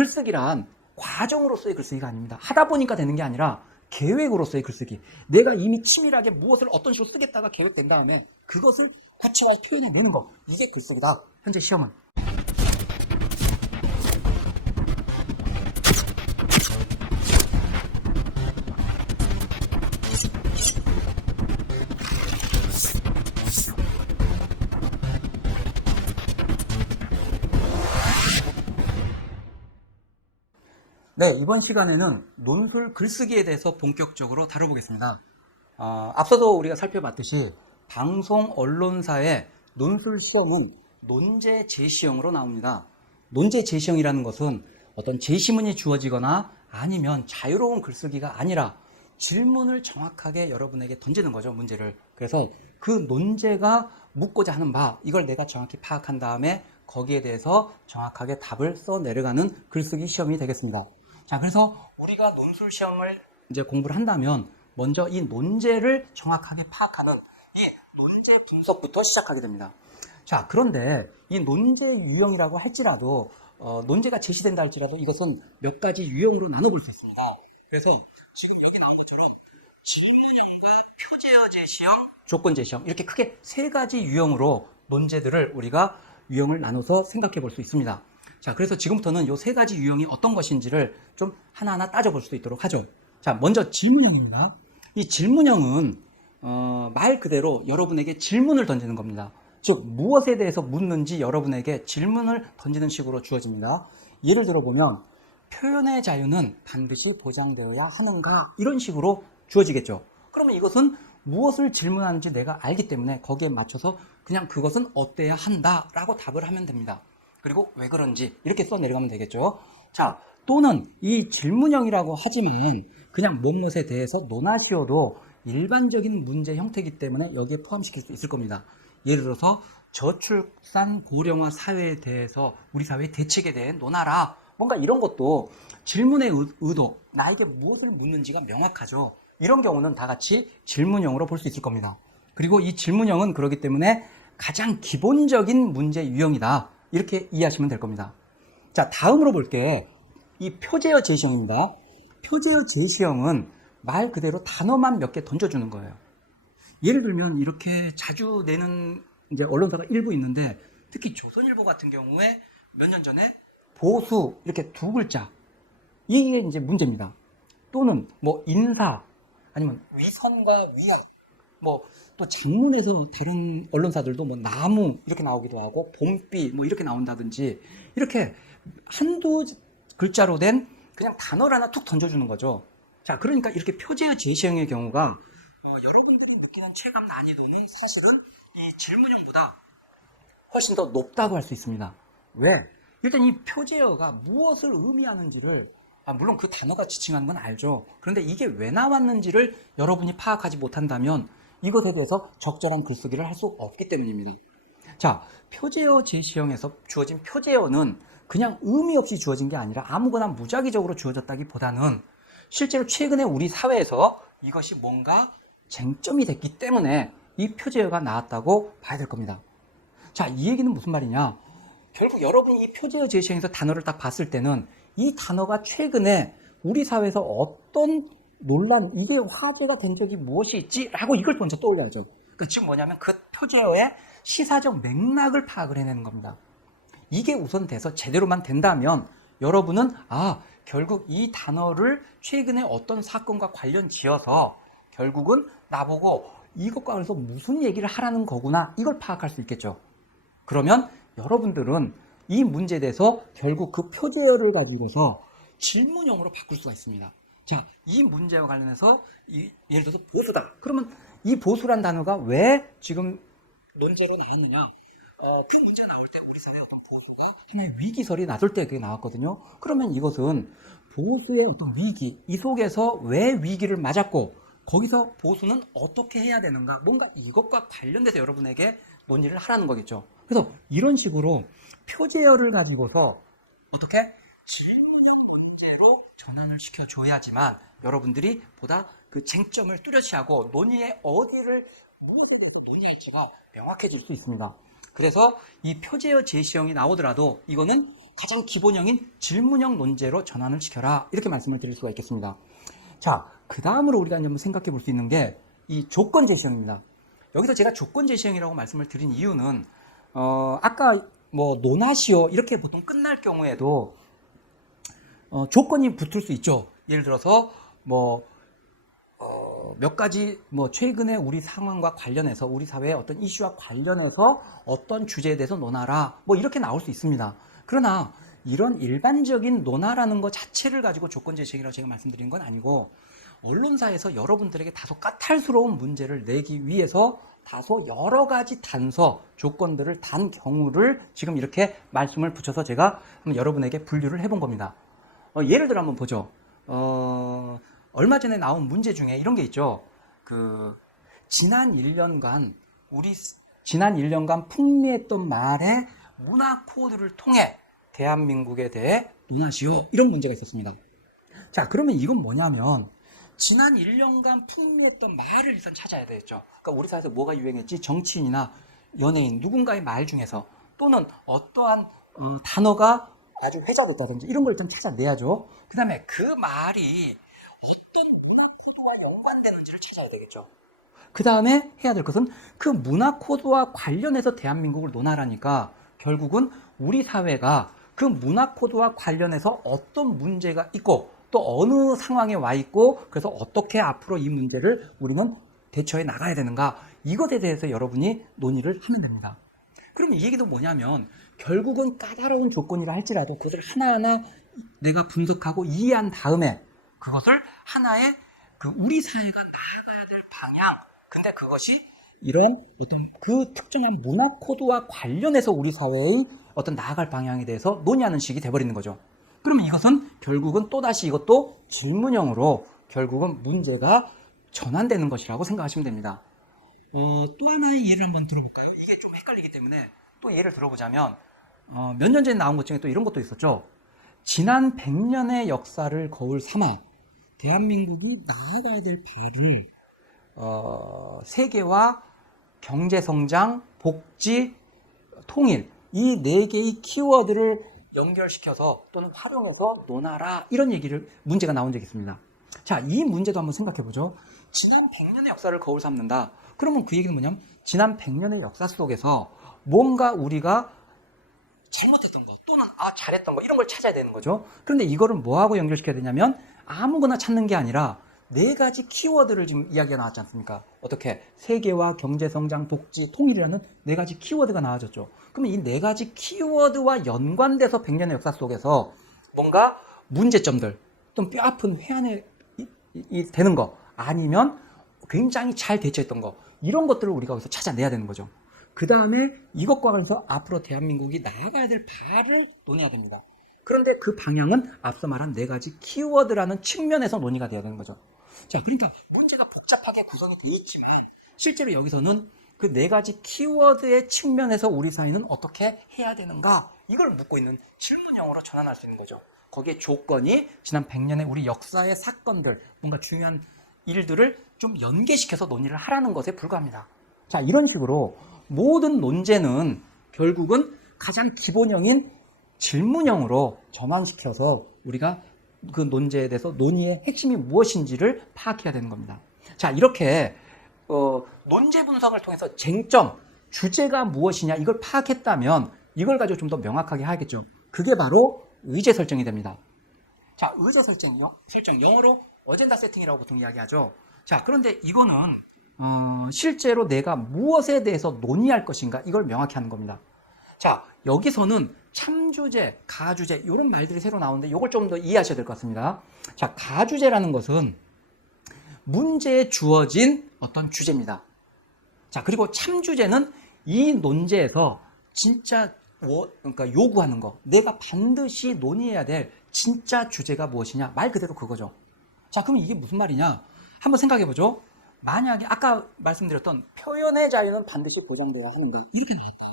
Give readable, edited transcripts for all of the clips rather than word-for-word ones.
글쓰기란 과정으로서의 글쓰기가 아닙니다. 하다 보니까 되는 게 아니라 계획으로서의 글쓰기. 내가 이미 치밀하게 무엇을 어떤 식으로 쓰겠다가 계획된 다음에 그것을 구체화 표현해 내는 것. 이게 글쓰기다. 현재 시험은. 네, 이번 시간에는 논술 글쓰기에 대해서 본격적으로 다뤄보겠습니다. 앞서도 우리가 살펴봤듯이 방송 언론사의 논술 시험은 논제 제시형으로 나옵니다. 논제 제시형이라는 것은 어떤 제시문이 주어지거나 아니면 자유로운 글쓰기가 아니라 질문을 정확하게 여러분에게 던지는 거죠, 문제를. 그래서 그 논제가 묻고자 하는 바, 이걸 내가 정확히 파악한 다음에 거기에 대해서 정확하게 답을 써 내려가는 글쓰기 시험이 되겠습니다. 자, 그래서 우리가 논술 시험을 이제 공부를 한다면 먼저 이 논제를 정확하게 파악하는 이 논제 분석부터 시작하게 됩니다. 자, 그런데 이 논제 유형이라고 할지라도 논제가 제시된다 할지라도 이것은 몇 가지 유형으로 나눠볼 수 있습니다. 그래서 지금 여기 나온 것처럼 질문형과 표제어 제시형, 조건 제시형 이렇게 크게 세 가지 유형으로 논제들을 우리가 유형을 나눠서 생각해 볼 수 있습니다. 자, 그래서 지금부터는 이 세 가지 유형이 어떤 것인지를 좀 하나하나 따져볼 수 있도록 하죠. 자, 먼저 질문형입니다. 이 질문형은 말 그대로 여러분에게 질문을 던지는 겁니다. 즉, 무엇에 대해서 묻는지 여러분에게 질문을 던지는 식으로 주어집니다. 예를 들어보면 표현의 자유는 반드시 보장되어야 하는가? 이런 식으로 주어지겠죠. 그러면 이것은 무엇을 질문하는지 내가 알기 때문에 거기에 맞춰서 그냥 그것은 어때야 한다라고 답을 하면 됩니다. 그리고 왜 그런지 이렇게 써 내려가면 되겠죠. 자, 또는 이 질문형이라고 하지만 그냥 무엇에 대해서 논하시어도 일반적인 문제 형태이기 때문에 여기에 포함시킬 수 있을 겁니다. 예를 들어서 저출산 고령화 사회에 대해서 우리 사회의 대책에 대해 논하라. 뭔가 이런 것도 질문의 의도, 나에게 무엇을 묻는지가 명확하죠. 이런 경우는 다 같이 질문형으로 볼 수 있을 겁니다. 그리고 이 질문형은 그렇기 때문에 가장 기본적인 문제 유형이다. 이렇게 이해하시면 될 겁니다. 자, 다음으로 볼 게 이 표제어 제시형입니다. 표제어 제시형은 말 그대로 단어만 몇 개 던져주는 거예요. 예를 들면 이렇게 자주 내는 이제 언론사가 일부 있는데 특히 조선일보 같은 경우에 몇 년 전에 보수 이렇게 두 글자 이게 이제 문제입니다. 또는 뭐 인사 아니면 위선과 위협 뭐 또 장문에서 다른 언론사들도 뭐 나무 이렇게 나오기도 하고 봄비 뭐 이렇게 나온다든지 이렇게 한두 글자로 된 그냥 단어를 하나 툭 던져주는 거죠. 자, 그러니까 이렇게 표제어 제시형의 경우가 여러분들이 느끼는 체감 난이도는 사실은 이 질문형보다 훨씬 더 높다고 할 수 있습니다. 왜? 일단 이 표제어가 무엇을 의미하는지를 물론 그 단어가 지칭하는 건 알죠. 그런데 이게 왜 나왔는지를 여러분이 파악하지 못한다면 이것에 대해서 적절한 글쓰기를 할 수 없기 때문입니다. 자, 표제어 제시형에서 주어진 표제어는 그냥 의미 없이 주어진 게 아니라 아무거나 무작위적으로 주어졌다기보다는 실제로 최근에 우리 사회에서 이것이 뭔가 쟁점이 됐기 때문에 이 표제어가 나왔다고 봐야 될 겁니다. 자, 이 얘기는 무슨 말이냐? 결국 여러분이 이 표제어 제시형에서 단어를 딱 봤을 때는 이 단어가 최근에 우리 사회에서 어떤 논란, 이게 화제가 된 적이 무엇이 있지? 라고 이걸 먼저 떠올려야죠. 그러니까 지금 뭐냐면 그 표제어의 시사적 맥락을 파악을 해내는 겁니다. 이게 우선 돼서 제대로만 된다면 여러분은 결국 이 단어를 최근에 어떤 사건과 관련 지어서 결국은 나보고 이것과 관련해서 무슨 얘기를 하라는 거구나 이걸 파악할 수 있겠죠. 그러면 여러분들은 이 문제에 대해서 결국 그 표제어를 가지고서 질문형으로 바꿀 수가 있습니다. 자, 이 문제와 관련해서 예를 들어서 보수다. 그러면 이 보수란 단어가 왜 지금 논제로 나왔느냐? 그 문제가 나올 때 우리 사회의 어떤 보수가 하나의 위기설이 나설 때 그게 나왔거든요. 그러면 이것은 보수의 어떤 위기, 이 속에서 왜 위기를 맞았고 거기서 보수는 어떻게 해야 되는가? 뭔가 이것과 관련돼서 여러분에게 논의를 하라는 거겠죠. 그래서 이런 식으로 표제어를 가지고서 어떻게 질문 문제로 전환을 시켜줘야지만 여러분들이 보다 그 쟁점을 뚜렷이하고 논의의 어디를 무엇에 대해서 논의할지가 명확해질 수 있습니다. 그래서 이 표제어 제시형이 나오더라도 이거는 가장 기본형인 질문형 논제로 전환을 시켜라. 이렇게 말씀을 드릴 수가 있겠습니다. 자, 그 다음으로 우리가 한번 생각해 볼 수 있는 게 이 조건 제시형입니다. 여기서 제가 조건 제시형이라고 말씀을 드린 이유는 아까 뭐 논하시오 이렇게 보통 끝날 경우에도 조건이 붙을 수 있죠. 예를 들어서 뭐 몇 가지 뭐 최근에 우리 상황과 관련해서 우리 사회의 어떤 이슈와 관련해서 어떤 주제에 대해서 논하라 뭐 이렇게 나올 수 있습니다. 그러나 이런 일반적인 논하라는 것 자체를 가지고 조건 제시형이라고 제가 말씀드린 건 아니고 언론사에서 여러분들에게 다소 까탈스러운 문제를 내기 위해서 다소 여러 가지 단서, 조건들을 단 경우를 지금 이렇게 말씀을 붙여서 제가 한번 여러분에게 분류를 해본 겁니다. 예를 들어 한번 보죠. 얼마 전에 나온 문제 중에 이런 게 있죠. 지난 1년간 풍미했던 말의 문화 코드를 통해 대한민국에 대해 논하시오. 이런 문제가 있었습니다. 자, 그러면 이건 뭐냐면 지난 1년간 풍미했던 말을 일단 찾아야 되겠죠. 그러니까 우리 사회에서 뭐가 유행했지? 정치인이나 연예인, 누군가의 말 중에서 또는 어떠한 단어가 아주 회자됐다든지 이런 걸 좀 찾아내야죠. 그 다음에 그 말이 어떤 문화 코드와 연관되는지를 찾아야 되겠죠. 그 다음에 해야 될 것은 그 문화 코드와 관련해서 대한민국을 논하라니까 결국은 우리 사회가 그 문화 코드와 관련해서 어떤 문제가 있고 또 어느 상황에 와 있고 그래서 어떻게 앞으로 이 문제를 우리는 대처해 나가야 되는가 이것에 대해서 여러분이 논의를 하면 됩니다. 그럼 이 얘기도 뭐냐면 결국은 까다로운 조건이라 할지라도 그것을 하나하나 내가 분석하고 이해한 다음에 그것을 하나의 우리 사회가 나아가야 될 방향 근데 그것이 이런 어떤 그 특정한 문화 코드와 관련해서 우리 사회의 어떤 나아갈 방향에 대해서 논의하는 식이 돼버리는 거죠. 그러면 이것은 결국은 또다시 이것도 질문형으로 결국은 문제가 전환되는 것이라고 생각하시면 됩니다. 또 하나의 예를 한번 들어볼까요? 이게 좀 헷갈리기 때문에 또 예를 들어보자면 몇 년 전에 나온 것 중에 또 이런 것도 있었죠. 지난 100년의 역사를 거울 삼아 대한민국이 나아가야 될 길을 세계와 경제성장, 복지, 통일 이 4개의 키워드를 연결시켜서 또는 활용해서 논하라 이런 문제가 나온 적이 있습니다. 자, 이 문제도 한번 생각해 보죠. 지난 100년의 역사를 거울 삼는다. 그러면 그 얘기는 뭐냐면 지난 100년의 역사 속에서 뭔가 우리가 잘못했던 거 또는 잘했던 거 이런 걸 찾아야 되는 거죠. 그런데 이거를 뭐하고 연결시켜야 되냐면 아무거나 찾는 게 아니라 4가지 키워드를 지금 이야기가 나왔지 않습니까? 어떻게? 세계화, 경제성장, 복지, 통일이라는 4가지 키워드가 나와졌죠. 그러면 이 4가지 키워드와 연관돼서 100년의 역사 속에서 뭔가 문제점들, 좀 뼈아픈 회한이 되는 거, 아니면 굉장히 잘 대처했던 거, 이런 것들을 우리가 여기서 찾아내야 되는 거죠. 그 다음에 이것과 관련해서 앞으로 대한민국이 나아가야 될 바를 논해야 됩니다. 그런데 그 방향은 앞서 말한 4가지 키워드라는 측면에서 논의가 돼야 되는 거죠. 자, 그러니까 문제가 복잡하게 구성이 되어 있지만 실제로 여기서는 그 4가지 키워드의 측면에서 우리 사회는 어떻게 해야 되는가 이걸 묻고 있는 질문형으로 전환할 수 있는 거죠. 거기에 조건이 지난 100년의 우리 역사의 사건들, 뭔가 중요한 일들을 좀 연계시켜서 논의를 하라는 것에 불과합니다. 자, 이런 식으로 모든 논제는 결국은 가장 기본형인 질문형으로 전환시켜서 우리가 그 논제에 대해서 논의의 핵심이 무엇인지를 파악해야 되는 겁니다. 자, 이렇게 논제 분석을 통해서 쟁점, 주제가 무엇이냐 이걸 파악했다면 이걸 가지고 좀 더 명확하게 하겠죠. 그게 바로 의제 설정이 됩니다. 자, 의제 설정 영어로 어젠다 세팅이라고 보통 이야기하죠. 자, 그런데 이거는 실제로 내가 무엇에 대해서 논의할 것인가 이걸 명확히 하는 겁니다. 자, 여기서는 참주제, 가주제 이런 말들이 새로 나오는데 이걸 좀 더 이해하셔야 될 것 같습니다. 자, 가주제라는 것은 문제에 주어진 어떤 주제입니다. 자, 그리고 참주제는 이 논제에서 진짜 그러니까 요구하는 거, 내가 반드시 논의해야 될 진짜 주제가 무엇이냐 말 그대로 그거죠. 자, 그럼 이게 무슨 말이냐 한번 생각해 보죠. 만약에 아까 말씀드렸던 표현의 자유는 반드시 보장돼야 하는가 이렇게 나왔다.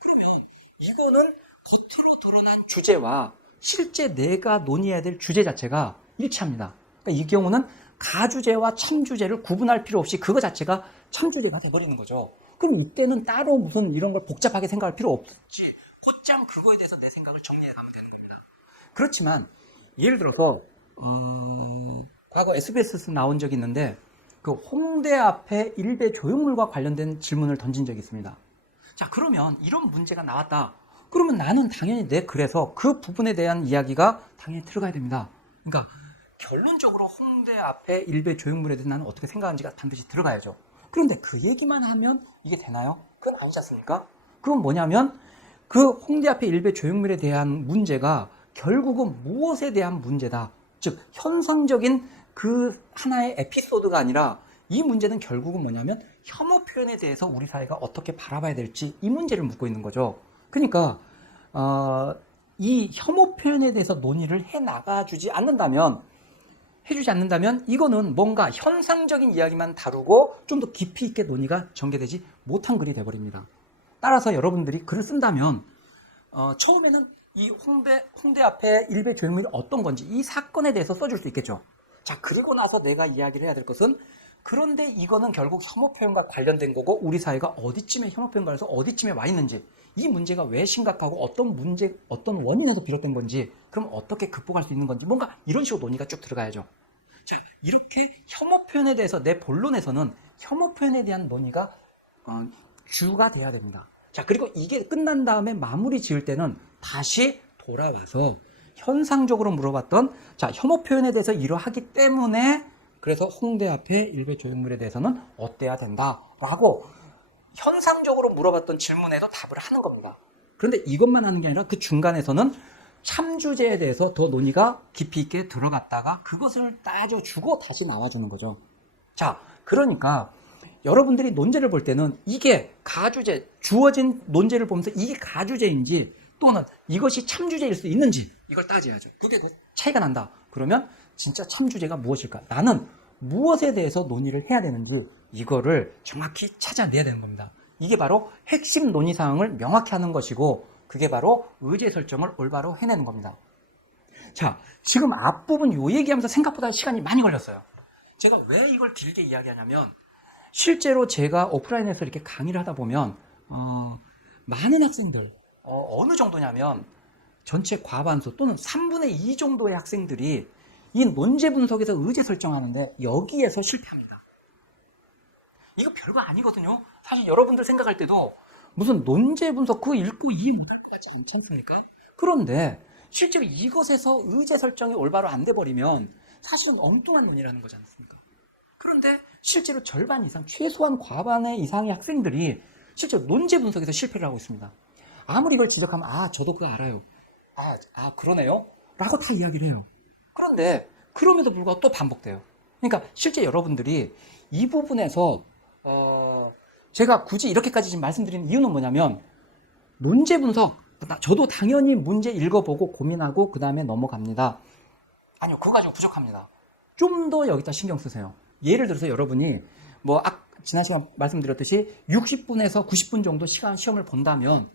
그러면 이거는 겉으로 드러난 주제와 실제 내가 논의해야 될 주제 자체가 일치합니다. 그러니까 이 경우는 가주제와 참주제를 구분할 필요 없이 그거 자체가 참주제가 돼버리는 거죠. 그럼 이때는 따로 무슨 이런 걸 복잡하게 생각할 필요 없지. 곧장 그거에 대해서 내 생각을 그렇지만 예를 들어서 과거 SBS에서 나온 적이 있는데 그 홍대 앞에 일대 조형물과 관련된 질문을 던진 적이 있습니다. 자, 그러면 이런 문제가 나왔다. 그러면 나는 당연히 내 글에서 그 부분에 대한 이야기가 당연히 들어가야 됩니다. 그러니까 결론적으로 홍대 앞에 일대 조형물에 대해서 나는 어떻게 생각하는지가 반드시 들어가야죠. 그런데 그 얘기만 하면 이게 되나요? 그건 아니지 않습니까? 그건 뭐냐면 그 홍대 앞에 일대 조형물에 대한 문제가 결국은 무엇에 대한 문제다. 즉 현상적인 그 하나의 에피소드가 아니라 이 문제는 결국은 뭐냐면 혐오 표현에 대해서 우리 사회가 어떻게 바라봐야 될지 이 문제를 묻고 있는 거죠. 그러니까 이 혐오 표현에 대해서 논의를 해주지 않는다면 이거는 뭔가 현상적인 이야기만 다루고 좀 더 깊이 있게 논의가 전개되지 못한 글이 돼버립니다. 따라서 여러분들이 글을 쓴다면 처음에는 이 홍대 앞에 일베 조형물이 어떤 건지 이 사건에 대해서 써줄 수 있겠죠. 자, 그리고 나서 내가 이야기를 해야 될 것은 그런데 이거는 결국 혐오 표현과 관련된 거고 우리 사회가 어디쯤에 혐오 표현 관련해서 어디쯤에 와 있는지 이 문제가 왜 심각하고 어떤 원인에서 비롯된 건지 그럼 어떻게 극복할 수 있는 건지 뭔가 이런 식으로 논의가 쭉 들어가야죠. 자, 이렇게 혐오 표현에 대해서 내 본론에서는 혐오 표현에 대한 논의가 주가 돼야 됩니다. 자, 그리고 이게 끝난 다음에 마무리 지을 때는 다시 돌아와서 현상적으로 물어봤던 자, 혐오 표현에 대해서 이러하기 때문에 그래서 홍대 앞에 일베 조형물에 대해서는 어때야 된다라고 현상적으로 물어봤던 질문에도 답을 하는 겁니다. 그런데 이것만 하는 게 아니라 그 중간에서는 참주제에 대해서 더 논의가 깊이 있게 들어갔다가 그것을 따져주고 다시 나와주는 거죠. 자, 그러니까 여러분들이 논제를 볼 때는 이게 가주제, 주어진 논제를 보면서 이게 가주제인지 또는 이것이 참주제일 수 있는지 이걸 따져야죠. 그게 차이가 난다. 그러면 진짜 참주제가 무엇일까? 나는 무엇에 대해서 논의를 해야 되는지 이거를 정확히 찾아내야 되는 겁니다. 이게 바로 핵심 논의사항을 명확히 하는 것이고 그게 바로 의제 설정을 올바로 해내는 겁니다. 자, 지금 앞부분 요 얘기하면서 생각보다 시간이 많이 걸렸어요. 제가 왜 이걸 길게 이야기하냐면 실제로 제가 오프라인에서 이렇게 강의를 하다 보면 많은 학생들 어느 정도냐면 전체 과반수 또는 3분의 2 정도의 학생들이 이 논제 분석에서 의제 설정하는데 여기에서 실패합니다. 이거 별거 아니거든요. 사실 여러분들 생각할 때도 무슨 논제 분석 그거 읽고 이해 못할 것 같지 않습니까? 그런데 실제로 이것에서 의제 설정이 올바로 안 돼버리면 사실은 엉뚱한 논의라는 거지 않습니까? 그런데 실제로 절반 이상, 최소한 과반의 이상의 학생들이 실제로 논제 분석에서 실패를 하고 있습니다. 아무리 이걸 지적하면 저도 그거 알아요. 그러네요? 라고 다 이야기를 해요. 그런데 그럼에도 불구하고 또 반복돼요. 그러니까 실제 여러분들이 이 부분에서 제가 굳이 이렇게까지 지금 말씀드리는 이유는 뭐냐면 문제 분석, 저도 당연히 문제 읽어보고 고민하고 그 다음에 넘어갑니다. 아니요, 그거 가지고 부족합니다. 좀 더 여기다 신경 쓰세요. 예를 들어서 여러분이 지난 시간 말씀드렸듯이 60분에서 90분 정도 시험을 본다면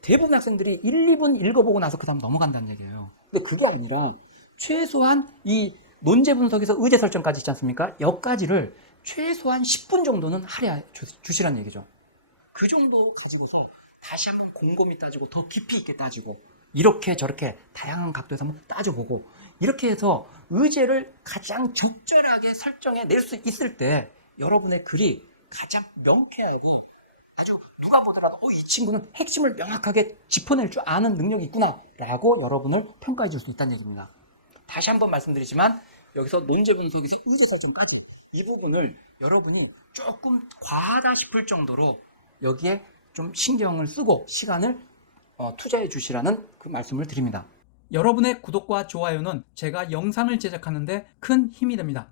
대부분 학생들이 1, 2분 읽어보고 나서 그 다음 넘어간다는 얘기예요. 근데 그게 아니라 최소한 이 논제 분석에서 의제 설정까지 있지 않습니까? 여기까지를 최소한 10분 정도는 하려 주시라는 얘기죠. 그 정도 가지고서 다시 한번 곰곰이 따지고 더 깊이 있게 따지고 이렇게 저렇게 다양한 각도에서 한번 따져보고 이렇게 해서 의제를 가장 적절하게 설정해 낼 수 있을 때 여러분의 글이 가장 명쾌하고 아주 누가 보더라도 이 친구는 핵심을 명확하게 짚어낼 줄 아는 능력이 있구나 라고 여러분을 평가해 줄 수 있다는 얘기입니다. 다시 한번 말씀드리지만 여기서 논제 분석에서 의제 설정까지 이 부분을 여러분이 조금 과하다 싶을 정도로 여기에 좀 신경을 쓰고 시간을 투자해 주시라는 그 말씀을 드립니다. 여러분의 구독과 좋아요는 제가 영상을 제작하는 데 큰 힘이 됩니다.